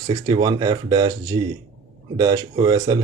61F-G-OSL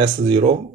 S0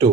2۔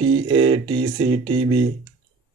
TA TC TB،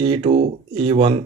E2 E1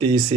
TC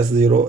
S0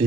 T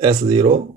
S0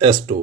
S2،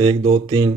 1 2 3،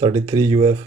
33 UF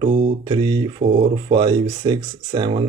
2 3 4 5 6 7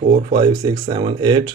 4 5 6 7 8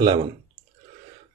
11۔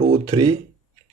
2 3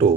2،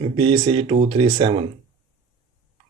BC237.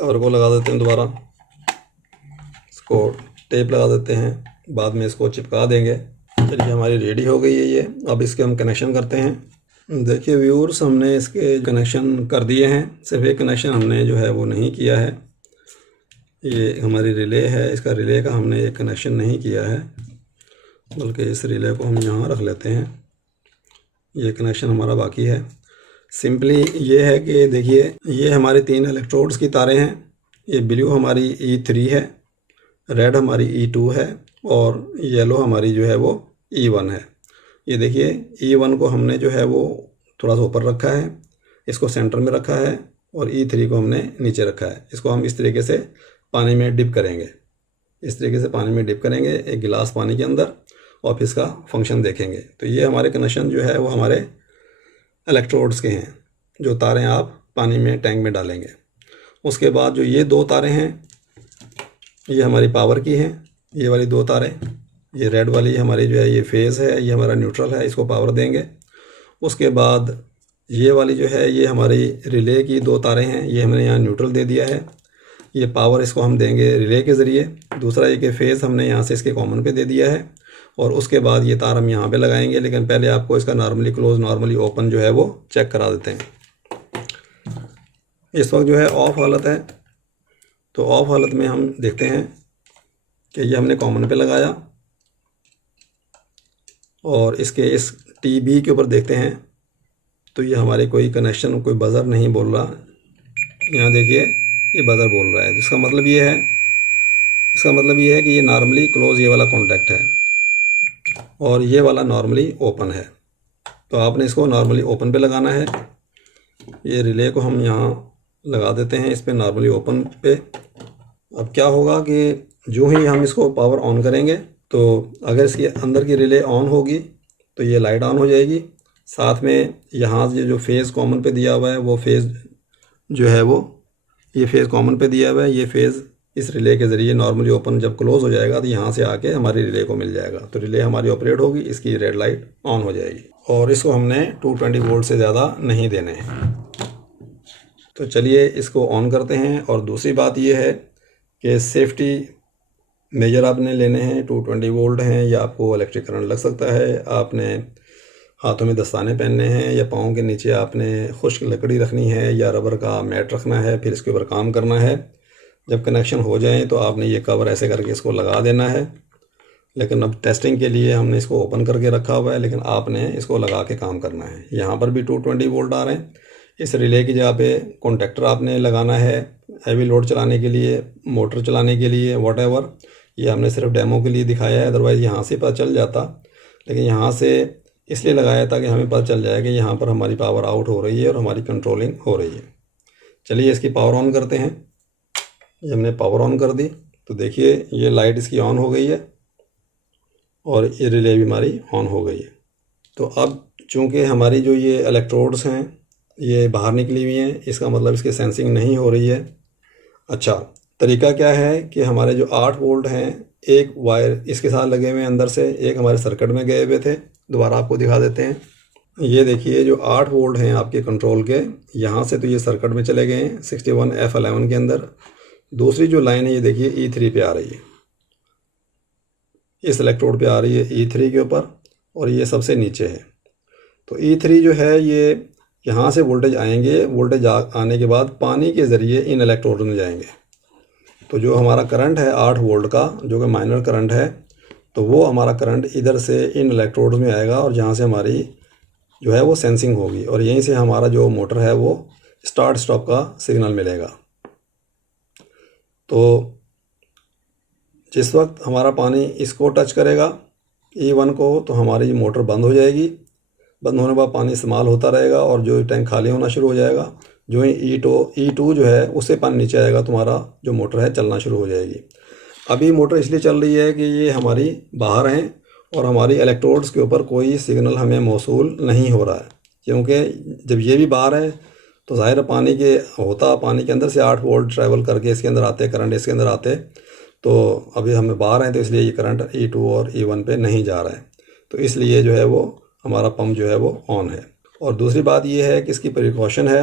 Cover को लगा देते हैं, दोबारा इसको टेप लगा देते हैं, बाद में इसको चिपका देंगे। चलिए हमारी रेडी हो गई है ये। अब इसके हम कनेक्शन करते हैं। देखिए व्यूअर्स, हमने इसके कनेक्शन कर दिए हैं, सिर्फ एक कनेक्शन हमने जो है वो नहीं किया है। ये हमारी रिले है, इसका रिले का हमने एक कनेक्शन नहीं किया है, बल्कि इस रिले को हम यहाँ रख लेते हैं। ये कनेक्शन हमारा बाकी है। सिंपली ये है कि देखिए ये हमारी 3 इलेक्ट्रोड्स की तारें हैं। ये ब्लू हमारी E3 है, रेड हमारी E2 है और येलो हमारी जो है वो E1 है। ये देखिए E1 को हमने जो है वो थोड़ा सा ऊपर रखा है, इसको सेंटर में रखा है, और E3 को हमने नीचे रखा है। इसको हम इस तरीके से पानी में डिप करेंगे, इस तरीके से पानी में डिप करेंगे एक गिलास पानी के अंदर, और फिर इसका फंक्शन देखेंगे। तो ये हमारे कनेक्शन जो है वो हमारे इलेक्ट्रोड्स के हैं, जो तारें आप पानी में टैंक में डालेंगे। उसके बाद जो ये 2 तारें हैं ये हमारी पावर की हैं। ये वाली 2 तारें, ये रेड वाली हमारी जो है ये फेज़ है, ये हमारा न्यूट्रल है, इसको पावर देंगे। उसके बाद ये वाली जो है ये हमारी रिले की 2 तारें हैं, ये हमने यहाँ न्यूट्रल दे दिया है, ये पावर इसको हम देंगे रिले के ज़रिए। दूसरा ये कि फेज़ हमने यहाँ से इसके कॉमन पे दे दिया है, और उसके बाद ये तार हम यहाँ पे लगाएंगे। लेकिन पहले आपको इसका नॉर्मली क्लोज नॉर्मली ओपन जो है वो चेक करा देते हैं। इस वक्त जो है ऑफ़ हालत है, तो ऑफ़ हालत में हम देखते हैं कि ये हमने कॉमन पे लगाया, और इसके इस TB के ऊपर देखते हैं तो ये हमारे कोई कनेक्शन, कोई बज़र नहीं बोल रहा। यहाँ देखिए ये बज़र बोल रहा है, जिसका मतलब ये है, इसका मतलब ये है कि ये नॉर्मली क्लोज ये वाला कॉन्टैक्ट है, और ये वाला नॉर्मली ओपन है। तो आपने इसको नॉर्मली ओपन पे लगाना है। ये रिले को हम यहाँ लगा देते हैं इस पे नॉर्मली ओपन पे। अब क्या होगा कि जो ही हम इसको पावर ऑन करेंगे, तो अगर इसके अंदर की रिले ऑन होगी तो ये लाइट ऑन हो जाएगी। साथ में यहाँ से जो फेज़ कॉमन पे दिया हुआ है वो फेज़ जो है वो ये फेज़ कॉमन पे दिया हुआ है, ये फेज़ इस रिले के ज़रिए नॉर्मली ओपन जब क्लोज़ हो जाएगा तो यहाँ से आके हमारी रिले को मिल जाएगा। तो रिले हमारी ऑपरेट होगी, इसकी रेड लाइट ऑन हो जाएगी, और इसको हमने 220 वोल्ट से ज़्यादा नहीं देने हैं। तो चलिए इसको ऑन करते हैं। और दूसरी बात ये है कि सेफ्टी मेजर आपने लेने हैं। 220 वोल्ट हैं या आपको इलेक्ट्रिक करंट लग सकता है। आपने हाथों में दस्ताने पहनने हैं, या पाँव के नीचे आपने खुश्क लकड़ी रखनी है, या रबर का मैट रखना है, फिर इसके ऊपर काम करना है। जब कनेक्शन हो जाए तो आपने ये कवर ऐसे करके इसको लगा देना है। लेकिन अब टेस्टिंग के लिए हमने इसको ओपन करके रखा हुआ है, लेकिन आपने इसको लगा के काम करना है। यहाँ पर भी 220 वोल्ट आ रहे हैं। इस रिले की जगह पे कॉन्टैक्टर आपने लगाना है, हैवी लोड चलाने के लिए, मोटर चलाने के लिए, वॉटेवर। ये हमने सिर्फ डेमो के लिए दिखाया है, अदरवाइज़ यहाँ से पता चल जाता। लेकिन यहाँ से इसलिए लगाया था कि हमें पता चल जाए कि यहाँ पर हमारी पावर आउट हो रही है और हमारी कंट्रोलिंग हो रही है। चलिए इसकी पावर ऑन करते हैं। ये हमने पावर ऑन कर दी, तो देखिए ये लाइट इसकी ऑन हो गई है, और ये रिले भी हमारी ऑन हो गई है। तो अब चूँकि हमारी जो ये इलेक्ट्रोड्स हैं ये बाहर निकली हुई हैं, इसका मतलब इसकी सेंसिंग नहीं हो रही है। अच्छा, तरीका क्या है कि हमारे जो 8 वोल्ट हैं, एक वायर इसके साथ लगे हुए हैं अंदर से, एक हमारे सर्किट में गए हुए थे। दोबारा आपको दिखा देते हैं। ये देखिए जो 8 वोल्ट हैं आपके कंट्रोल के, यहाँ से तो ये सर्किट में चले गए हैं 61F11 के अंदर। दूसरी जो लाइन है ये देखिए E3 पे आ रही है, इस इलेक्ट्रोड पे आ रही है E3 के ऊपर, और ये सबसे नीचे है। तो E3 जो है ये यहाँ से वोल्टेज आएंगे, वोल्टेज आने के बाद पानी के ज़रिए इन इलेक्ट्रोड में जाएंगे। तो जो हमारा करंट है 8 वोल्ट का, जो कि माइनर करंट है, तो वो हमारा करंट इधर से इन इलेक्ट्रोड्स में आएगा, और जहाँ से हमारी जो है वो सेंसिंग होगी, और यहीं से हमारा जो मोटर है वो स्टार्ट स्टॉप का सिग्नल मिलेगा। तो जिस वक्त हमारा पानी इसको टच करेगा E1 को, तो हमारी मोटर बंद हो जाएगी। बंद होने के बाद पानी इस्तेमाल होता रहेगा, और जो टैंक खाली होना शुरू हो जाएगा, जो ही E2 जो है उससे पानी नीचे आएगा, तुम्हारा जो मोटर है चलना शुरू हो जाएगी। अभी मोटर इसलिए चल रही है कि ये हमारी बाहर हैं, और हमारी इलेक्ट्रोड्स के ऊपर कोई सिग्नल हमें मौसूल नहीं हो रहा है, क्योंकि जब ये भी बाहर है तो ज़ाहिर पानी के अंदर से 8 वोल्ट ट्रैवल करके इसके अंदर आते, करंट इसके अंदर आते। तो अभी हमें बाहर हैं, तो इसलिए ये करंट E2 और E1 पे नहीं जा रहा है। तो इसलिए जो है वो हमारा पंप जो है वो ऑन है। और दूसरी बात ये है कि इसकी प्रिकॉशन है